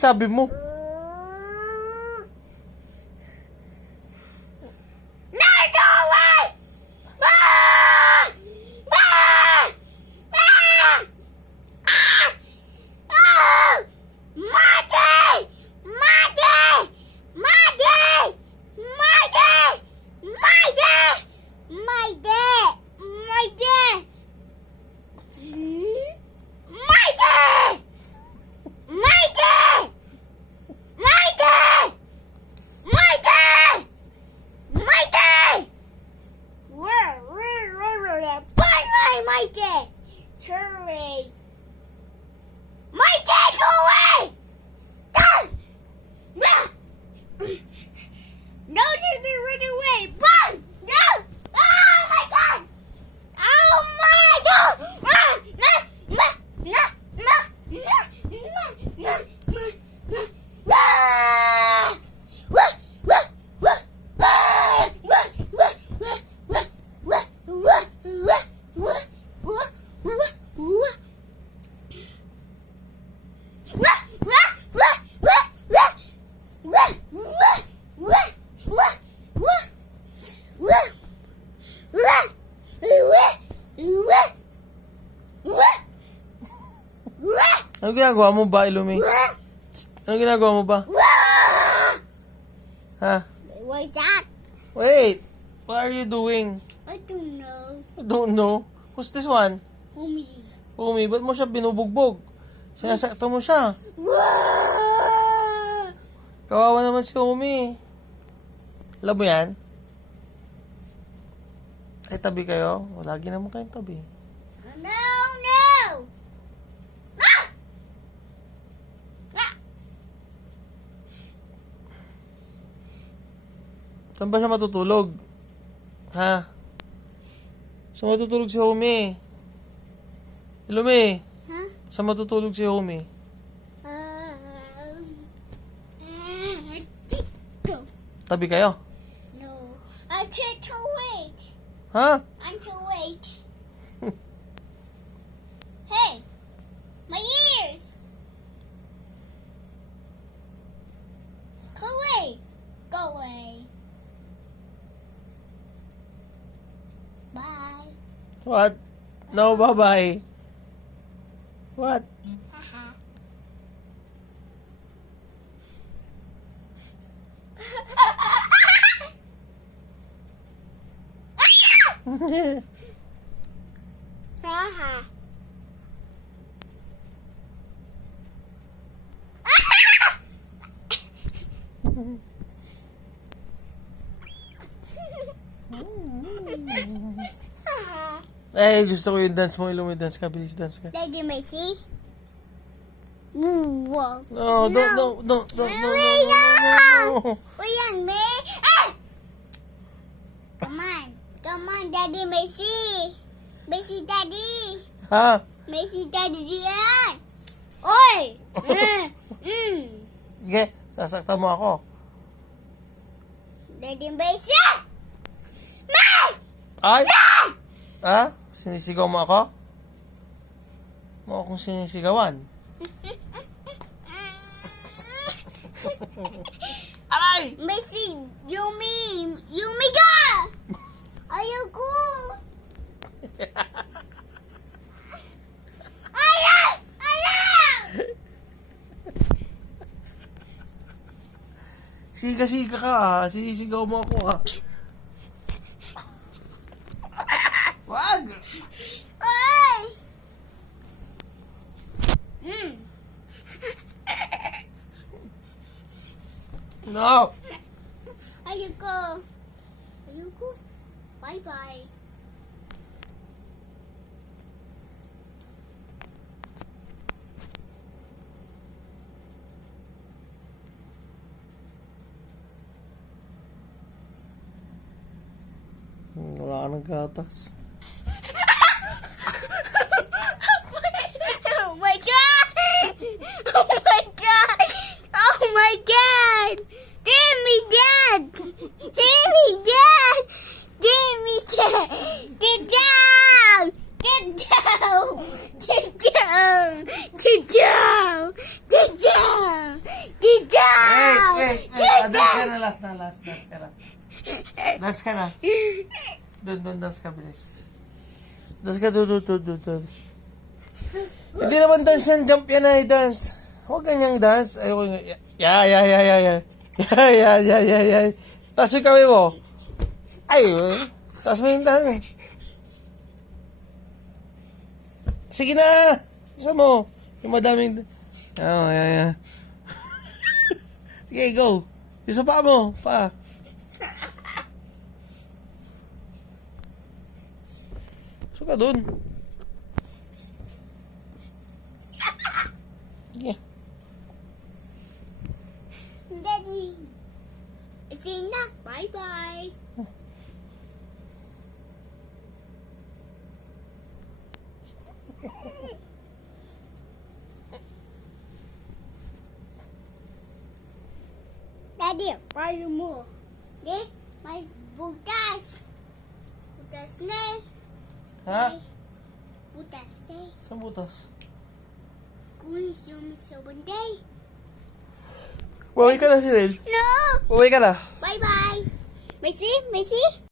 sabi mo? Ano ginagawa mo ba, Ilumi? Ano ginagawa mo ba? Ha? What's that? Wait! What are you doing? I don't know. I don't know. Who's this one? Umi. Umi, ba't mo siya binubugbog? Sinasakta mo siya. Kawawa naman si Umi. Alam mo yan? Ay, tabi kayo? Lagi naman kayong tabi. No, no! Ah! Ah! Saan ba siya matutulog? Ha? Saan matutulog si Umi? Ilumi, Huh? saan matutulog si Umi? Go. Tabi kayo? No. I tried to wait. Ha? I'm to wait. Hey! My ears! Go away! Go away. Bye. What? No, bye-bye. What? Haha. Haha. Eh, gusto ko yung dance mo. Ilumi, dance ka. Bilis, dance ka. Daddy Messi? Whoa. No, don't, no, no, no, no, no, Wait, no, no. Wait on me. Ah! Come on. Come on, Daddy Messi. Messi Daddy. Ha? Messi Daddy diyan. Oy! Sige, sasaktan mo ako. Daddy Messi! May! Ay! Ha? Sinisigaw mo ako? Mo akong sinisigawan. Aray! Messi, Yumi ka! Ayoko! Ayaw! Ayaw! Siga-siga ka ha. Sinisigaw mo ako ha. Wag! Ay! No! Ayoko! Ayoko! Bye-bye! Wala ka ng gatas. Oh my God! Oh my God! Oh my God! Give me that! Give me that! Give me that! Get down! Get down! Get down! Get down! Get down! Dance ka na. Doon, dance ka, bilis. Dance ka, doon. Hindi naman dance yan, jump yan ay dance. Huwag ganyang dance. Ayoko nga. Yeah. Taas mo yung kamay mo. Ay, taas mo yung tanong. Sige na! Isa mo. Yung madaming... yeah. Sige, go. Yung sa paa mo. Pa. Suka dun. Sige. Daddy. See na. Bye-bye. Daddy, paano mo? Di, may butas. Butas na. Ha? Butas na. Saan butas? Kung sumunday. Uwi ka na, Cyril. No! Uwi ka na. Bye-bye. May see?